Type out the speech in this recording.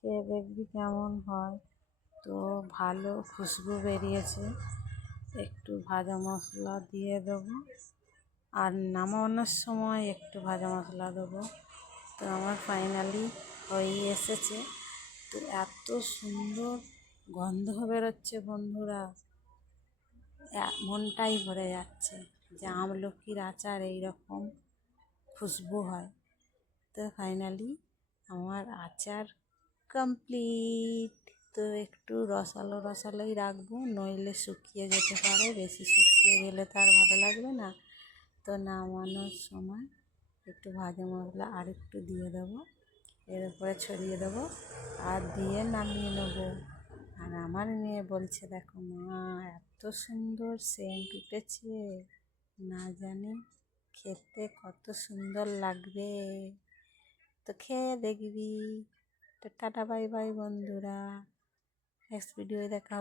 খেয়ে দেখবি কেমন হয়। তো ভালো খুশবু বেরিয়েছে, একটু ভাজা মশলা দিয়ে দেবো, আর নামানোর সময় একটু ভাজা মশলা দেবো। তো আমার ফাইনালি হয়ে এসেছে। তো এত সুন্দর গন্ধ বেরোচ্ছে বন্ধুরা, মনটাই ভরে যাচ্ছে যে আমলকির আচার এইরকম খুশবু হয়। তো ফাইনালি আমার আচার কমপ্লিট। তো একটু রসালো রসালোই রাখবো, নইলে শুকিয়ে যেতে পারে, বেশি শুকিয়ে গেলে তো আর ভালো লাগবে না। তো নামানোর সময় একটু ভাজা মশলা আর একটু দিয়ে দেবো, এর উপরে ছড়িয়ে দেবো আর দিয়ে নামিয়ে নেবো। আর আমার মেয়ে বলছে, দেখো মা এত সুন্দর সেন্ট উঠেছে, না জানি খেতে কত সুন্দর লাগবে। তো খেয়ে দেখবি। তো টাটা বাই বাই বন্ধুরা, নেক্সট ভিডিও দেখা